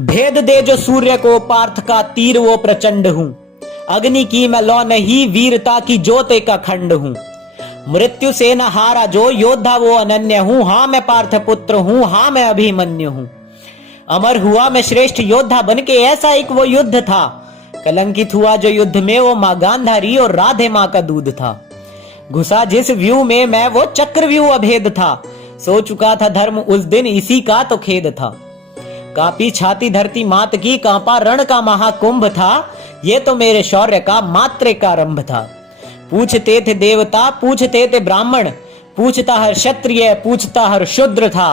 भेद दे जो सूर्य को, पार्थ का तीर वो प्रचंड हूं। अग्नि की मैं लौ नहीं, वीरता की ज्योत का खंड हूं। मृत्यु से न हारा जो, योद्धा वो अनन्य हूं। हाँ मैं पार्थ पुत्र हूं, हाँ मैं अभिमन्यु हूं। अमर हुआ मैं श्रेष्ठ योद्धा बनके, ऐसा एक वो युद्ध था। कलंकित हुआ जो युद्ध में, वो माँ गांधारी और राधे माँ का दूध था। घुसा जिस व्यू में मैं, वो चक्रव्यूह अभेद था। सो चुका था धर्म उस दिन, इसी का तो खेद था। कांपी छाती धरती मात की, कांपा रण का महाकुंभ था। ये तो मेरे शौर्य का मात्र का आरंभ था। पूछते थे देवता, पूछते थे ब्राह्मण, पूछता हर क्षत्रिय, पूछता हर शूद्र था।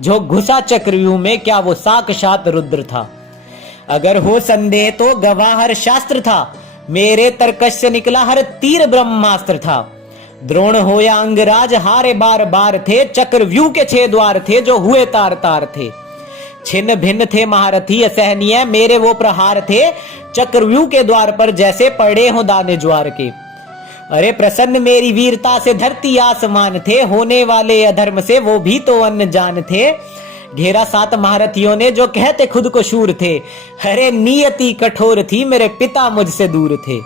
जो घुसा चक्रव्यूह में, क्या वो साक्षात रुद्र था। अगर हो संदेह तो गवाह हर शास्त्र था। मेरे तर्कश से निकला हर तीर ब्रह्मास्त्र था। द्रोण हो या अंगराज, हारे बार बार थे। चक्रव्यूह के 6 द्वार थे, जो हुए तार तार थे। छिन्न भिन्न थे महारथी असहनीय, मेरे वो प्रहार थे। चक्रव्यूह के द्वार पर जैसे पड़े हो दाने ज्वार के। अरे प्रसन्न मेरी वीरता से धरती आसमान थे। होने वाले अधर्म से वो भी तो अनजान थे। घेरा 7 महारथियों ने, जो कहते खुद को शूर थे। अरे नियति कठोर थी, मेरे पिता मुझसे दूर थे।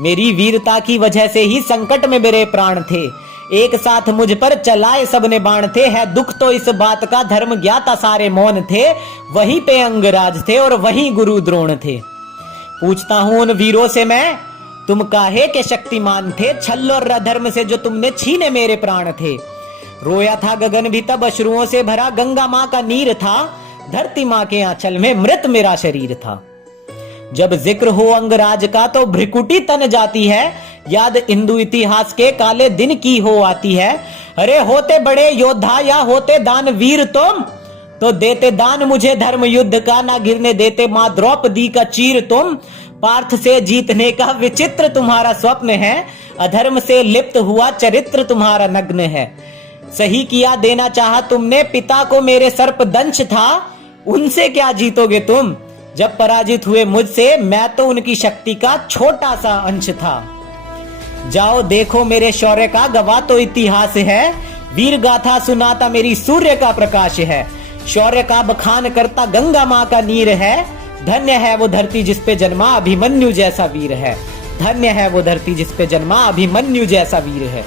मेरी वीरता की वजह से ही संकट में मेरे प्राण थे। एक साथ मुझ पर चलाए सबने बाण थे। है दुख तो इस बात का, धर्म ज्ञाता सारे मौन थे। वहीं पे अंगराज थे और वहीं गुरु द्रोण थे। पूछता हूं उन वीरों से मैं, तुम काहे के शक्तिमान थे। छल और अधर्म से जो तुमने छीने मेरे प्राण थे। रोया था गगन भी तब अश्रुओं से भरा, गंगा माँ का नीर था। धरती माँ के आंचल में मृत मेरा शरीर था। जब जिक्र हो अंगराज का तो भ्रिकुटी तन जाती है। याद हिंदू इतिहास के काले दिन की हो आती है। अरे होते बड़े योद्धा या होते दानवीर तुम, तो देते दान मुझे धर्म युद्ध का। ना गिरने देते मां द्रौपदी का चीर तुम। पार्थ से जीतने का विचित्र तुम्हारा स्वप्न है। अधर्म से लिप्त हुआ चरित्र तुम्हारा नग्न है। सही किया देना चाहा तुमने, पिता को मेरे सर्पदंश था। उनसे क्या जीतोगे तुम। जब पराजित हुए मुझसे, मैं तो उनकी शक्ति का छोटा सा अंश था। जाओ देखो मेरे शौर्य का, गवाह तो इतिहास है। वीर गाथा सुनाता मेरी सूर्य का प्रकाश है। शौर्य का बखान करता गंगा माँ का नीर है। धन्य है वो धरती जिस पे जन्मा अभिमन्यु जैसा वीर है। धन्य है वो धरती जिस पे जन्मा अभिमन्यु जैसा वीर है।